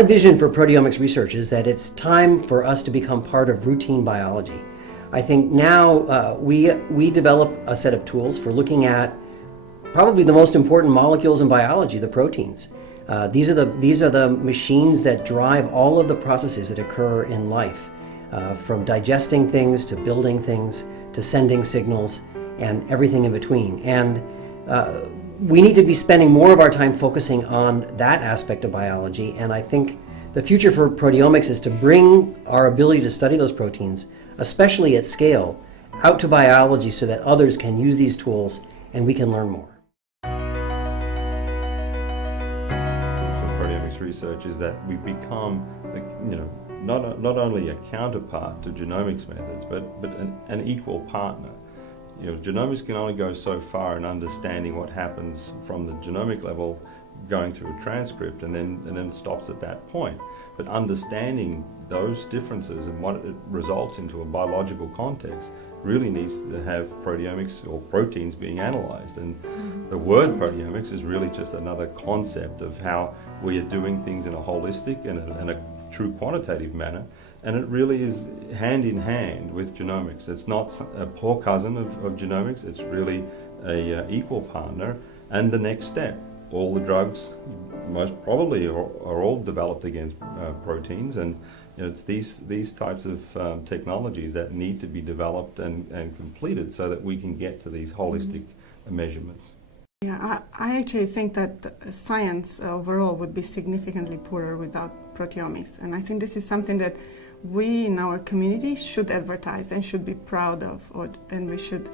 My vision for proteomics research is that it's time for us to become part of routine biology. I think now we develop a set of tools for looking at probably the most important molecules in biology, the proteins. These are the machines that drive all of the processes that occur in life, from digesting things to building things to sending signals and everything in between. And we need to be spending more of our time focusing on that aspect of biology, and I think the future for proteomics is to bring our ability to study those proteins, especially at scale, out to biology so that others can use these tools and we can learn more. For proteomics research is that we become, not only a counterpart to genomics methods, but an equal partner. Genomics can only go so far in understanding what happens from the genomic level, going through a transcript, and then it stops at that point. But understanding those differences and what it results into a biological context really needs to have proteomics or proteins being analyzed. And the word proteomics is really just another concept of how we are doing things in a holistic and a true quantitative manner. And it really is hand in hand with genomics. It's not a poor cousin of genomics, it's really a equal partner and the next step. All the drugs most probably are all developed against proteins, and it's these types of technologies that need to be developed and completed so that we can get to these holistic measurements. Yeah, I actually think that science overall would be significantly poorer without proteomics, and I think this is something that we in our community should advertise and should be proud of, and we should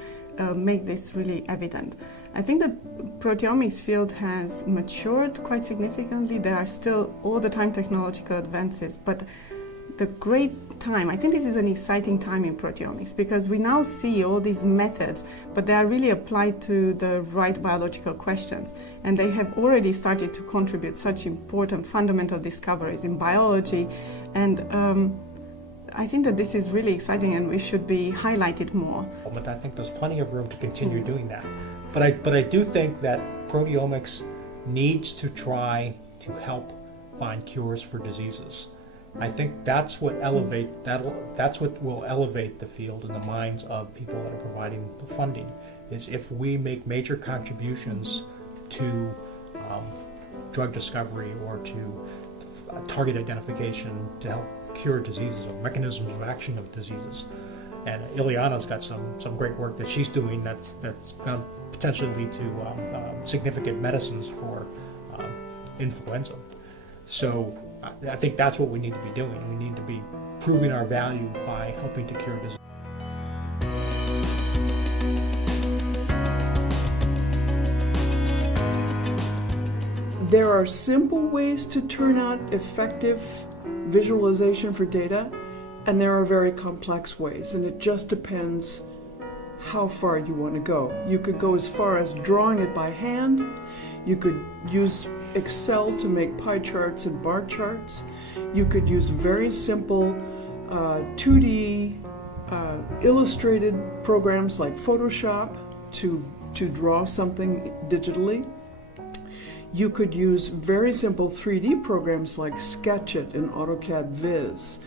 make this really evident. I think the proteomics field has matured quite significantly. There are still all the time technological advances, but the great time, I think this is an exciting time in proteomics because we now see all these methods, but they are really applied to the right biological questions, and they have already started to contribute such important fundamental discoveries in biology, and I think that this is really exciting and we should be highlighted more. But I think there's plenty of room to continue doing that. But I do think that proteomics needs to try to help find cures for diseases. I think that's what will elevate the field in the minds of people that are providing the funding, is if we make major contributions to drug discovery or to target identification to help cure diseases or mechanisms of action of diseases. And Ileana's got some great work that she's doing that's going to potentially lead to significant medicines for influenza. So I think that's what we need to be doing. We need to be proving our value by helping to cure disease. There are simple ways to turn out effective visualization for data, and there are very complex ways, and it just depends how far you want to go. You could go as far as drawing it by hand. You could use Excel to make pie charts and bar charts. You could use very simple 2D illustrated programs like Photoshop to draw something digitally. You could use very simple 3D programs like Sketchit and AutoCAD Viz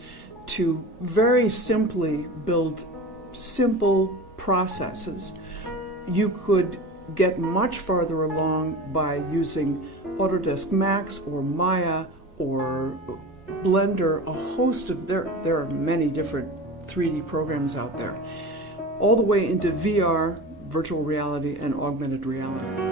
to very simply build simple processes. You could get much farther along by using Autodesk Max or Maya or Blender, a host of, there are many different 3D programs out there, all the way into VR, virtual reality, and augmented realities.